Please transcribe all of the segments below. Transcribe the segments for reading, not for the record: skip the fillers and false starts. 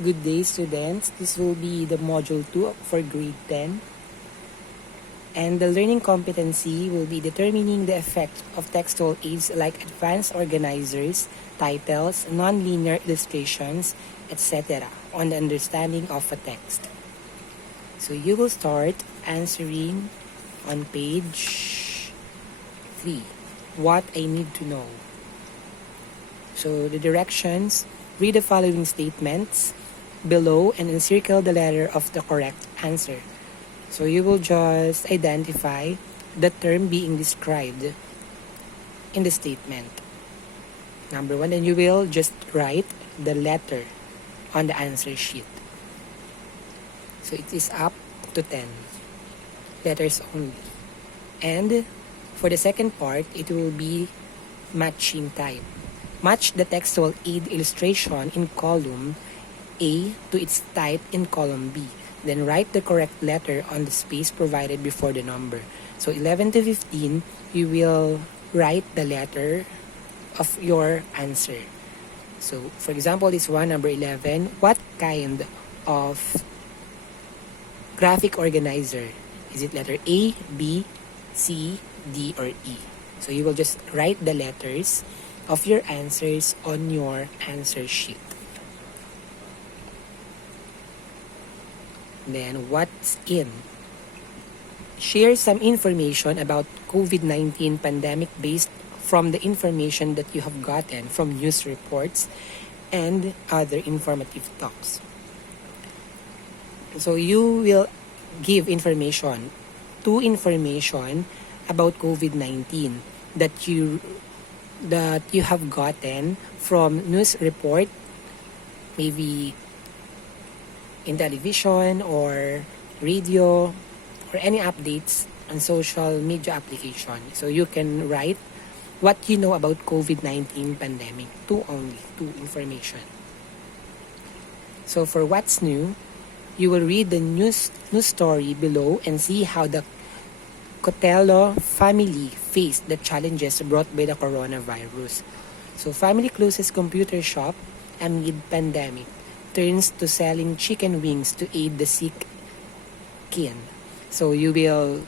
Good day, students. This will be the Module 2 for Grade 10. And the learning competency will be determining the effect of textual aids like advanced organizers, titles, non-linear illustrations, etc. on the understanding of a text. So you will start answering on page 3. What I need to know. So the directions, read the following statements below and encircle the letter of the correct answer. So you will just identify the term being described in the statement. Number 1, and you will just write the letter on the answer sheet. So it is up to 10 letters only. And for the second part, it will be matching type. Match the textual aid illustration in column A to its type in column B. Then write the correct letter on the space provided before the number. So 11 to 15, you will write the letter of your answer. So for example, this one, number 11, what kind of graphic organizer? Is it letter A, B, C, D, or E? So you will just write the letters of your answers on your answer sheet. Then, what's in? Share some information about COVID-19 pandemic based from the information that you have gotten from news reports and other informative talks. So you will give information about COVID-19 that you have gotten from news report, maybe in television or radio or any updates on social media application. So you can write what you know about COVID-19 pandemic, two information. So for what's new, you will read the news story below and see how the Cotello family faced the challenges brought by the coronavirus. So family closes computer shop amid pandemic, turns to selling chicken wings to aid the sick kin. So you will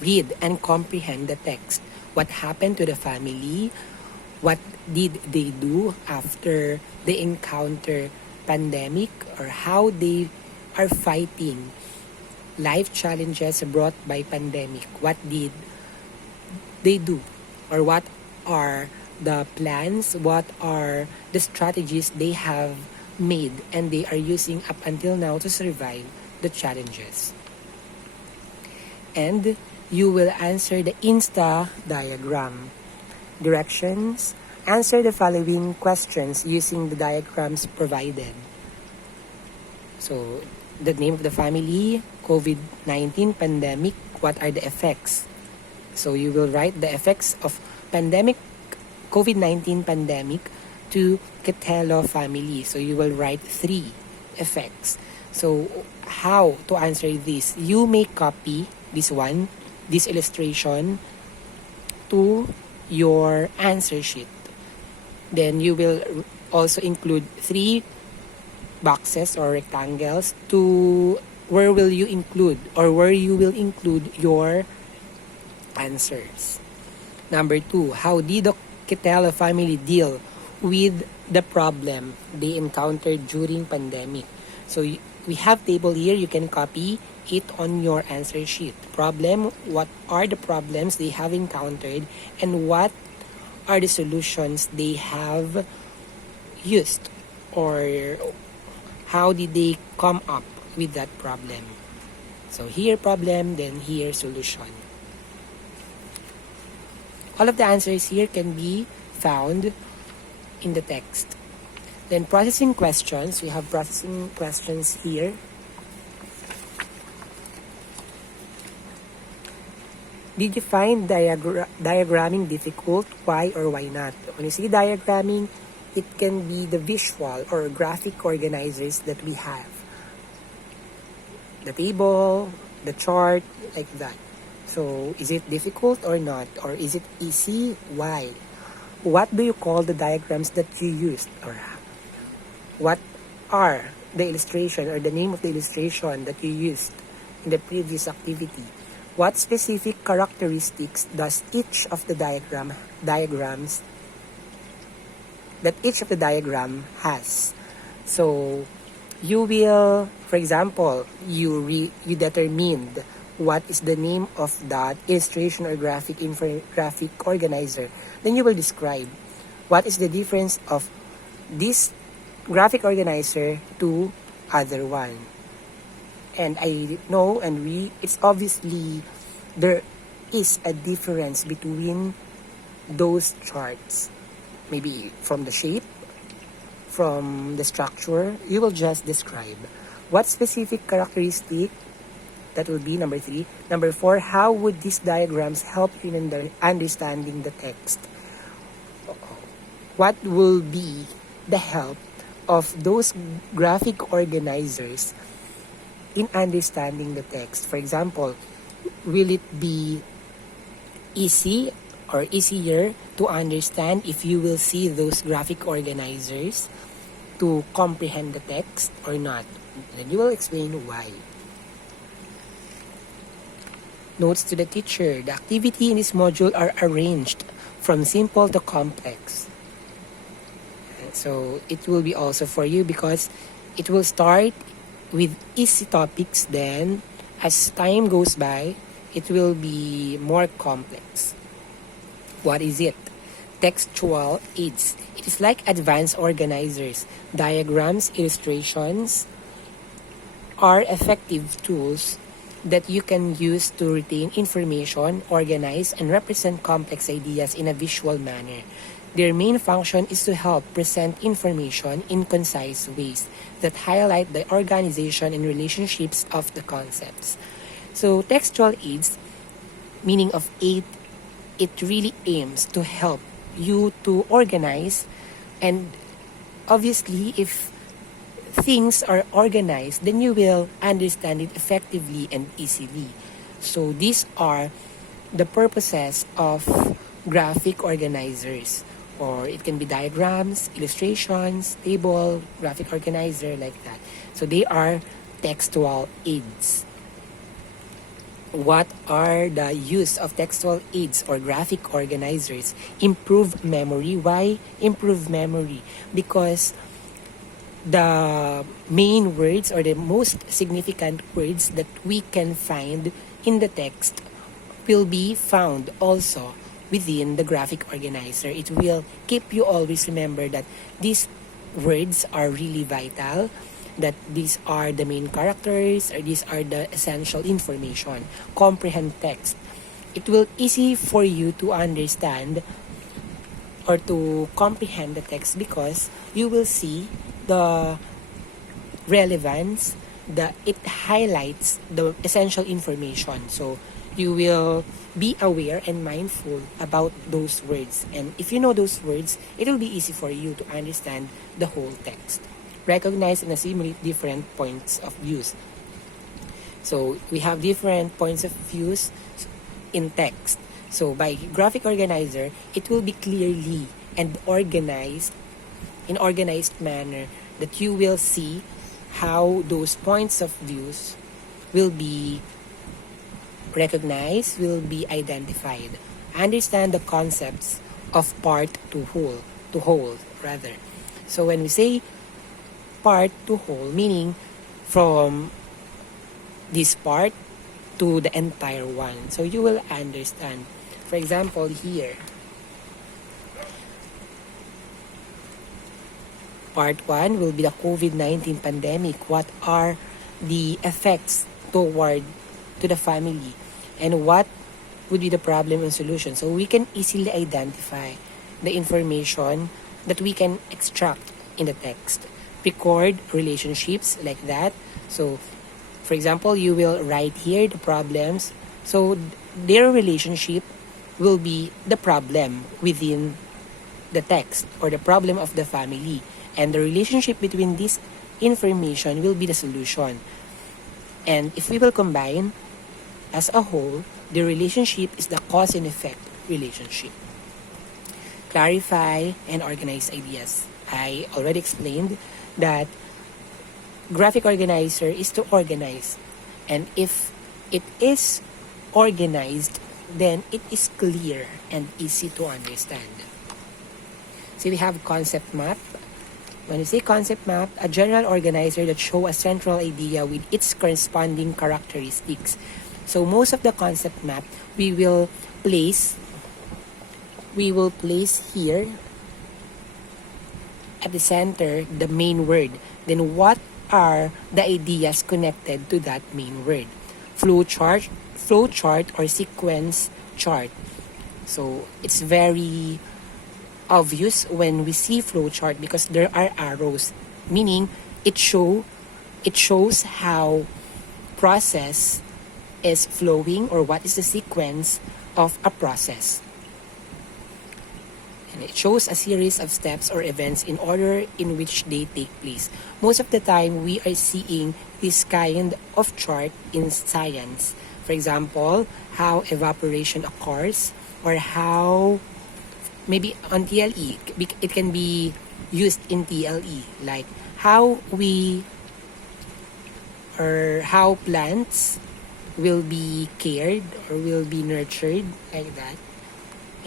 read and comprehend the text. What happened to the family? What did they do after they encounter pandemic, or how they are fighting life challenges brought by pandemic? What did they do, or what are the plans, what are the strategies they have made and they are using up until now to survive the challenges. And you will answer the Insta diagram. Directions: answer the following questions using the diagrams provided. So, the name of the family, COVID-19 pandemic, what are the effects? So you will write the effects of COVID-19 pandemic to Cotello family. So you will write 3 effects. So how to answer this? You may copy this illustration to your answer sheet. Then you will also include 3 boxes or rectangles to where you will include your answers. Number 2, how did the Cotello family deal with the problem they encountered during pandemic? So we have table here, you can copy it on your answer sheet. Problem, what are the problems they have encountered and what are the solutions they have used, or how did they come up with that problem? So here problem, then here solution. All of the answers here can be found in the text. Then processing questions, we have processing questions here. Did you find diagramming difficult? Why or why not? When you see diagramming, it can be the visual or graphic organizers that we have. The table, the chart, like that. So, is it difficult or not? Or is it easy? Why? What do you call the diagrams that you used? Or what are the illustration or the name of the illustration that you used in the previous activity? What specific characteristics does each of the diagrams that each of the diagram has? So you will, for example, you determined what is the name of that illustration or graphic organizer. Then you will describe what is the difference of this graphic organizer to other one. And I know, it's obviously there is a difference between those charts. Maybe from the shape, from the structure, you will just describe. What specific characteristic, that will be number 3. Number 4, how would these diagrams help you in understanding the text? What will be the help of those graphic organizers in understanding the text? For example, will it be easy or easier to understand if you will see those graphic organizers to comprehend the text or not? Then you will explain why. Notes to the teacher. The activity in this module are arranged from simple to complex. So it will be also for you because it will start with easy topics, then as time goes by, it will be more complex. What is it? Textual aids. It is like advanced organizers. Diagrams, illustrations are effective tools that you can use to retain information, organize, and represent complex ideas in a visual manner. Their main function is to help present information in concise ways that highlight the organization and relationships of the concepts. So textual aids, meaning of aid, it really aims to help you to organize, and obviously if things are organized, then you will understand it effectively and easily. So these are the purposes of graphic organizers, or it can be diagrams, illustrations, table, graphic organizer, like that. So they are textual aids. What are the use of textual aids or graphic organizers? Improve memory. Why improve memory? Because the main words or the most significant words that we can find in the text will be found also within the graphic organizer. It will keep you always remember that these words are really vital, that these are the main characters, or these are the essential information. Comprehend text. It will easy for you to understand or to comprehend the text because you will see the relevance, it highlights the essential information. So you will be aware and mindful about those words. And if you know those words, it will be easy for you to understand the whole text. Recognize and assimilate different points of views. So we have different points of views in text. So by graphic organizer, it will be clearly and organized in organized manner that you will see how those points of views will be recognized, will be identified. Understand the concepts of part to whole rather. So when we say part to whole, meaning from this part to the entire one. So you will understand. For example, here, part 1 will be the COVID-19 pandemic. What are the effects to the family? And what would be the problem and solution? So we can easily identify the information that we can extract in the text. Record relationships like that. So, for example, you will write here the problems. So their relationship will be the problem within the text or the problem of the family. And the relationship between this information will be the solution. And if we will combine as a whole, the relationship is the cause and effect relationship. Clarify and organize ideas. I already explained that graphic organizer is to organize. And if it is organized, then it is clear and easy to understand. So we have concept map. When you say concept map, a general organizer that shows a central idea with its corresponding characteristics. So most of the concept map we will place here at the center the main word. Then what are the ideas connected to that main word? Flow chart or sequence chart. So it's very obvious when we see flow chart because there are arrows, meaning it shows how process is flowing or what is the sequence of a process. And it shows a series of steps or events in order in which they take place. Most of the time, we are seeing this kind of chart in science. For example, how evaporation occurs or how maybe on TLE, it can be used in TLE, like how plants will be cared or will be nurtured, like that,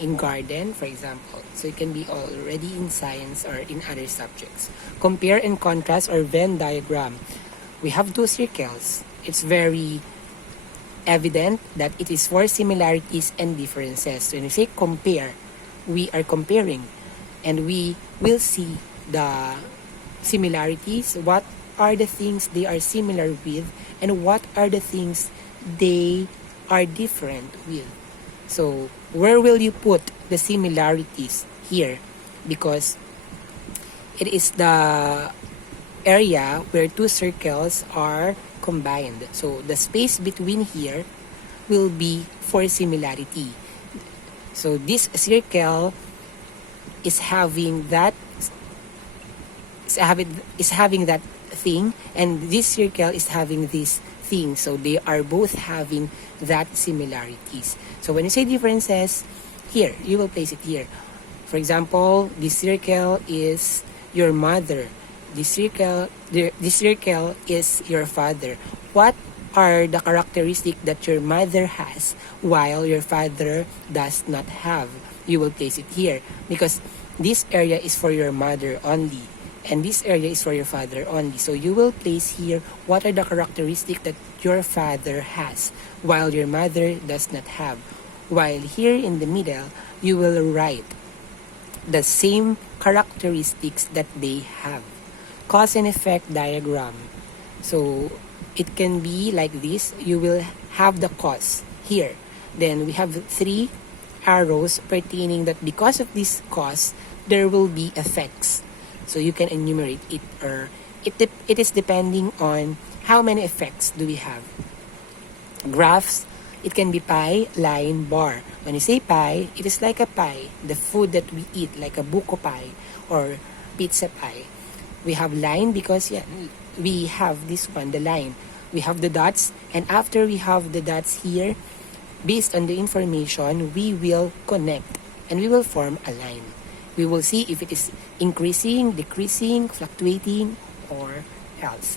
in garden, for example. So it can be already in science or in other subjects. Compare and contrast or Venn diagram. We have two circles. It's very evident that it is for similarities and differences. So when you say compare, we are comparing and we will see the similarities, what are the things they are similar with and what are the things they are different with. So where will you put the similarities? Here, because it is the area where two circles are combined. So the space between here will be for similarity. So this circle is having that thing, and this circle is having this thing. So they are both having that similarities. So when you say differences, here you will place it here. For example, this circle is your mother. This circle is your father. What are the characteristics that your mother has while your father does not have? You will place it here because this area is for your mother only and this area is for your father only. So you will place here what are the characteristics that your father has while your mother does not have. While here in the middle, you will write the same characteristics that they have. Cause and effect diagram. So it can be like this. You will have the cause here. Then we have 3 arrows pertaining that because of this cause, there will be effects. So you can enumerate it, or it is depending on how many effects do we have. Graphs, it can be pie, line, bar. When you say pie, it is like a pie, the food that we eat, like a buko pie or pizza pie. We have line because we have this one, the line. We have the dots, and after we have the dots here, based on the information, we will connect and we will form a line. We will see if it is increasing, decreasing, fluctuating, or else.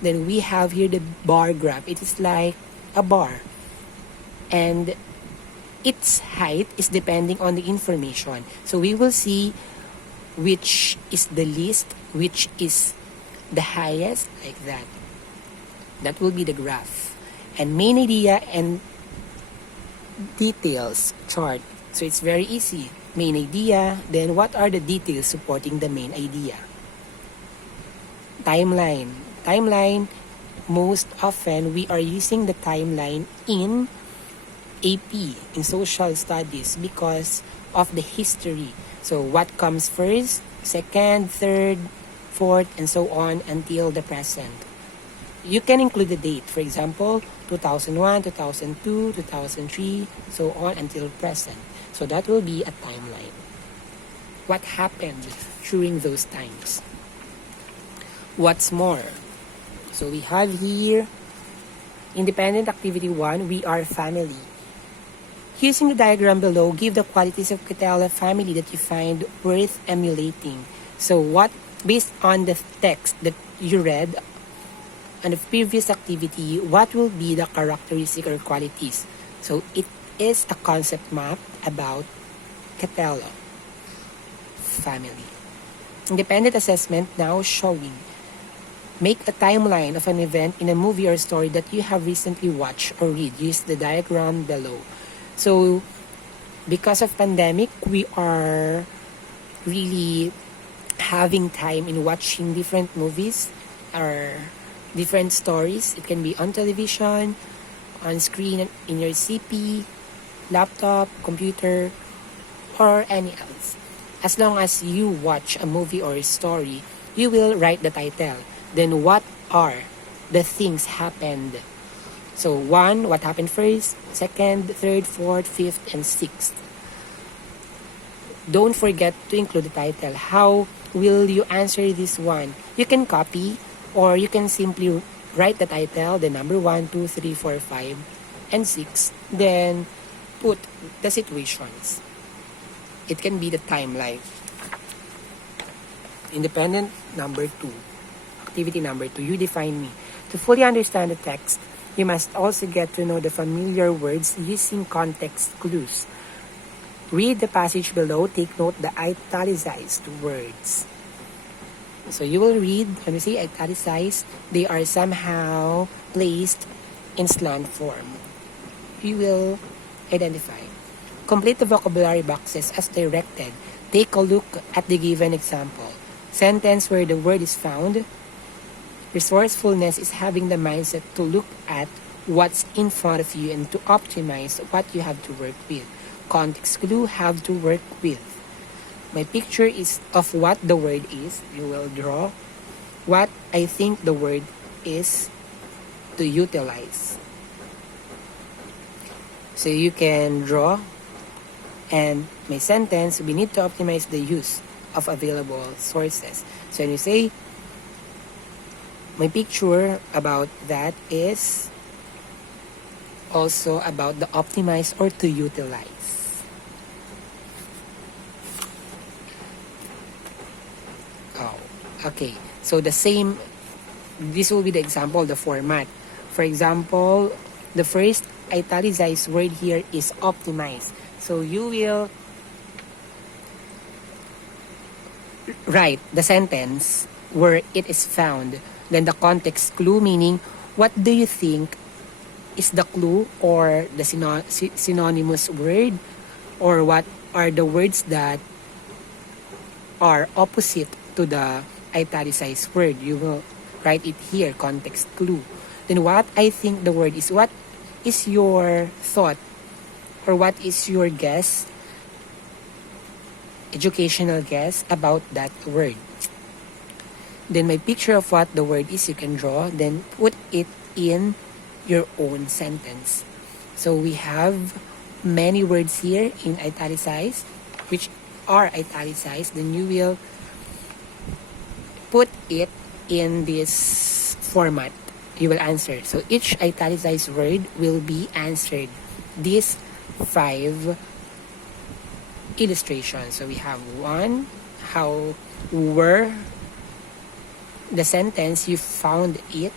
Then we have here the bar graph. It is like a bar. And its height is depending on the information. So we will see which is the least, which is the highest, like that. That will be the graph. And main idea and details chart. So it's very easy. Main idea, then what are the details supporting the main idea? Timeline. Timeline, most often we are using the timeline in AP, in social studies, because of the history. So what comes first, second, third, fourth, and so on until the present. You can include the date. For example, 2001, 2002, 2003, so on until present. So that will be a timeline. What happened during those times? What's more? So we have here, independent activity 1, we are family. Using the diagram below, give the qualities of Catella family that you find worth emulating. So what, based on the text that you read, on the previous activity, what will be the characteristic or qualities? So it is a concept map about Catella family. Independent assessment now showing. Make a timeline of an event in a movie or story that you have recently watched or read. Use the diagram below. So, because of pandemic, we are really having time in watching different movies or different stories. It can be on television, on screen, in your CP, laptop, computer, or any else. As long as you watch a movie or a story, you will write the title. Then what are the things happened? So 1, what happened first, 2nd, 3rd, 4th, 5th, and 6th. Don't forget to include the title. How will you answer this one? You can copy or you can simply write the title, the number 1, 2, 3, 4, 5, and 6. Then put the situations. It can be the timeline. Independent number 2. Activity number 2. You define me. To fully understand the text, you must also get to know the familiar words using context clues. Read the passage below. Take note the italicized words. So you will read, when you say italicized, they are somehow placed in slant form. You will identify. Complete the vocabulary boxes as directed. Take a look at the given example. Sentence where the word is found. Resourcefulness is having the mindset to look at what's in front of you and to optimize what you have to work with. Context clue, have to work with. My picture is of what the word is. You will draw what I think the word is to utilize. So you can draw, and my sentence, we need to optimize the use of available sources. So when you say, my picture about that is also about the optimize or to utilize. Okay, so the same, this will be the example, the format. For example, the first italicized word here is optimize. So you will write the sentence where it is found. Then the context clue, meaning what do you think is the clue or the synonymous word, or what are the words that are opposite to the italicized word. You will write it here, context clue. Then what I think the word is, what is your thought or what is your guess, educational guess about that word. Then my picture of what the word is, you can draw, then put it in your own sentence. So we have many words here in italicized, which are italicized. Then you will put it in this format. You will answer. So each italicized word will be answered. These 5 illustrations. So we have 1, how, where the sentence you found it,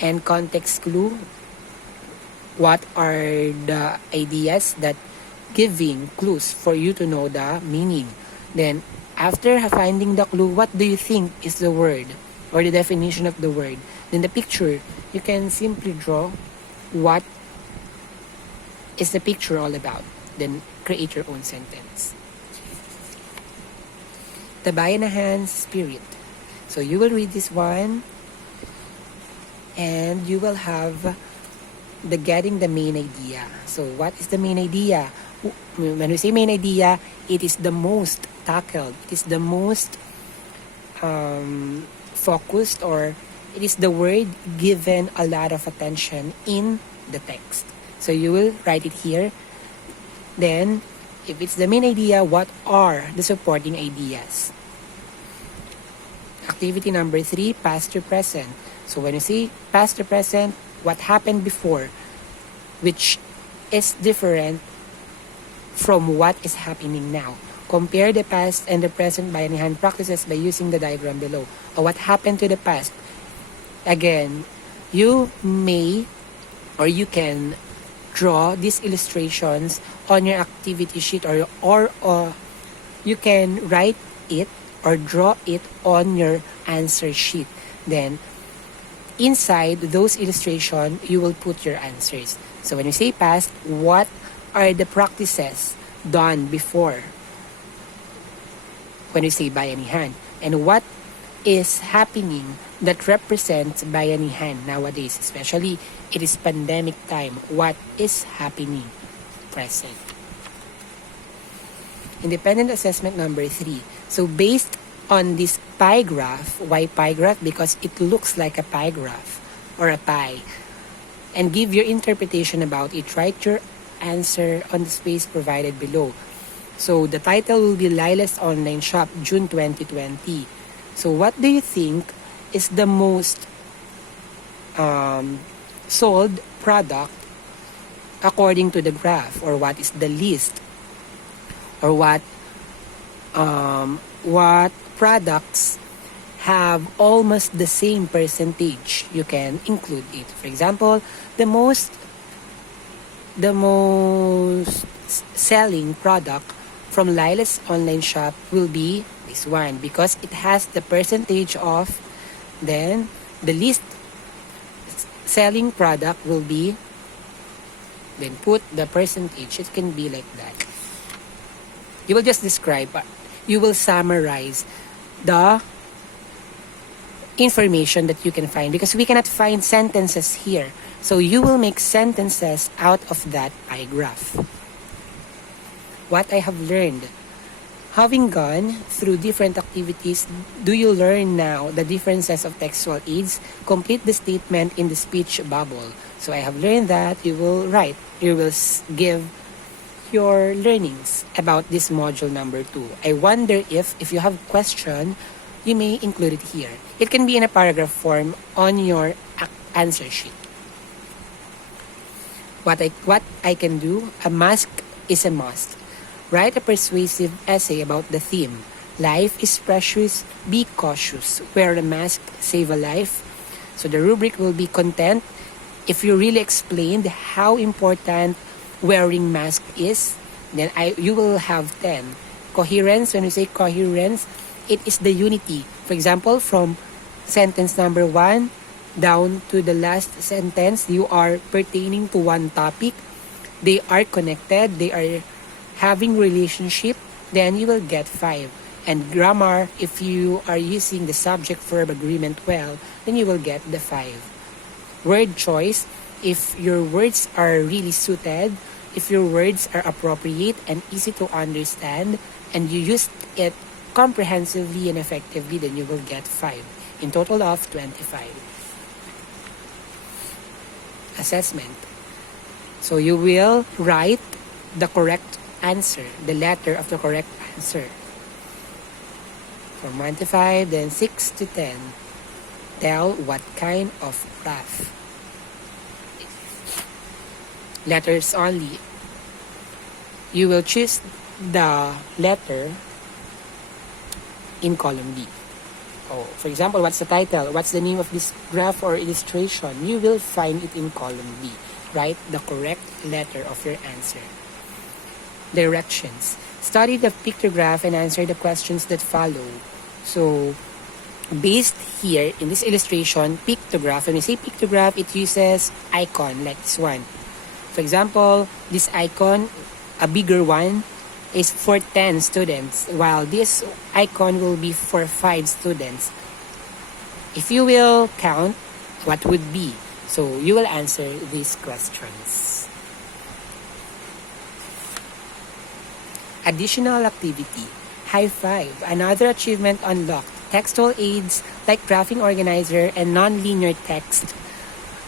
and context clue, what are the ideas that giving clues for you to know the meaning. Then after finding the clue, what do you think is the word or the definition of the word? Then the picture, you can simply draw what is the picture all about. Then create your own sentence. Tabayanahan spirit. So you will read this one and you will have the getting the main idea. So what is the main idea? When we say main idea, it is the most tackled. It is the most focused, or it is the word given a lot of attention in the text. So you will write it here. Then, if it's the main idea, what are the supporting ideas? Activity number 3, past to present. So when you see past to present, what happened before, which is different from what is happening now. Compare the past and the present by hand practices by using the diagram below. Or what happened to the past Again, you may or you can draw these illustrations on your activity sheet, or you can write it or draw it on your answer sheet. Then inside those illustrations, you will put your answers. So when you say past, what are the practices done before when you say bayanihan? And what is happening that represents bayanihan nowadays? Especially, it is pandemic time. What is happening present? Independent assessment number 3. So based on this pie graph, why pie graph? Because it looks like a pie graph or a pie. And give your interpretation about it. Write your answer on the space provided below. So the title will be Lila's Online Shop, June 2020. So what do you think is the most sold product according to the graph? Or what is the least? Or what products have almost the same percentage? You can include it. For example, the most selling product from Lila's online shop will be this one because it has the percentage of. Then the least selling product will be, then put the percentage. It can be like that. You will just describe, you will summarize the information that you can find because we cannot find sentences here. So you will make sentences out of that pie graph. What I have learned. Having gone through different activities, do you learn now the differences of textual aids? Complete the statement in the speech bubble. So I have learned that you will write, you will give your learnings about this module number 2. I wonder if you have question, you may include it here. It can be in a paragraph form on your answer sheet. What I can do, a mask is a must. Write a persuasive essay about the theme. Life is precious, be cautious. Wear a mask, save a life. So the rubric will be content. If you really explained how important wearing mask is, then you will have 10. Coherence, when you say coherence, it is the unity. For example, from sentence number 1 down to the last sentence, you are pertaining to one topic. They are connected, they are having relationship, then you will get 5. And grammar, if you are using the subject-verb agreement well, then you will get the 5. Word choice, if your words are really suited, if your words are appropriate and easy to understand, and you use it comprehensively and effectively, then you will get 5. In total of 25. Assessment. So you will write the correct answer, the letter of the correct answer. From 1 to 5, then 6 to 10. Tell what kind of graph. Letters only. You will choose the letter in column B. Oh, for example, what's the title? What's the name of this graph or illustration? You will find it in column B. Write the correct letter of your answer. Directions. Study the pictograph and answer the questions that follow. So, based here in this illustration, pictograph, when we say pictograph, it uses icon like this one. For example, this icon, a bigger one, is for 10 students, while this icon will be for 5 students. If you will count, what would be? So you will answer these questions. Additional activity. High five. Another achievement unlocked. Textual aids like graphing organizer and non-linear text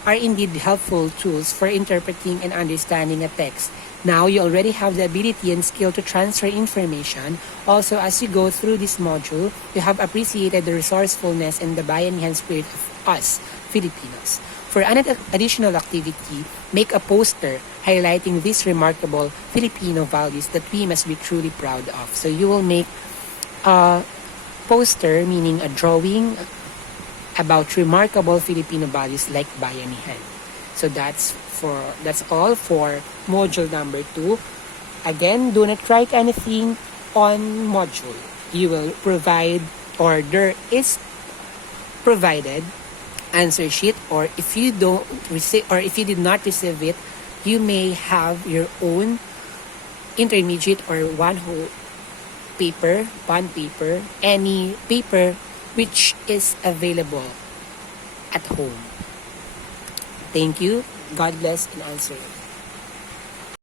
are indeed helpful tools for interpreting and understanding a text. Now you already have the ability and skill to transfer information. Also, as you go through this module, you have appreciated the resourcefulness and the bayanihan spirit of us, Filipinos. For an additional activity, make a poster highlighting these remarkable Filipino values that we must be truly proud of. So you will make a poster, meaning a drawing, about remarkable Filipino values like bayanihan. So that's all for module number 2. Again, do not write anything on module. You will provide, or there is provided, answer sheet, or if you don't receive, or if you did not receive it, you may have your own intermediate or one whole paper, bond paper, any paper which is available at home. Thank you. God bless and answer.